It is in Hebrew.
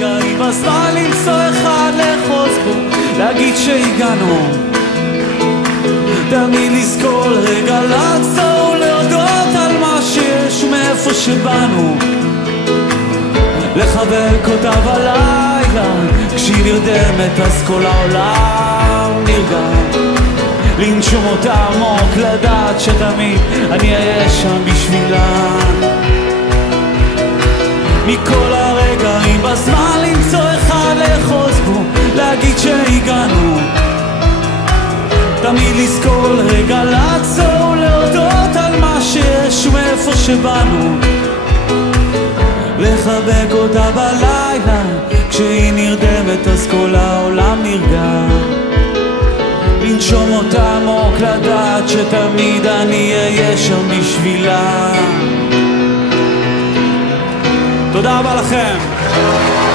הרגעים בזמן למצוא אחד לחוז בו, להגיד שהגענו, תמיד לזכור רגע לעצור ולהודות על מה שיש ומאיפה שבאנו, לחבק אותה בלילה כשהיא נרדמת אז כל העולם נרגע, לנשום אותה עמוק, לדעת שתמיד אני אהיה שם בשבילה. מכל הרגעים בזמן למצוא אחד לחוז בו, להגיד שהגענו, תמיד לזכור רגע לעצור ולהודות על מה שיש ומאיפה שבאנו, לחבק אותה בלילה כשהיא נרדמת אז כל העולם נרגע, לנשום אותה עמוק, לדעת שתמיד אני אהיה שם בשבילה. תודה רבה לכם.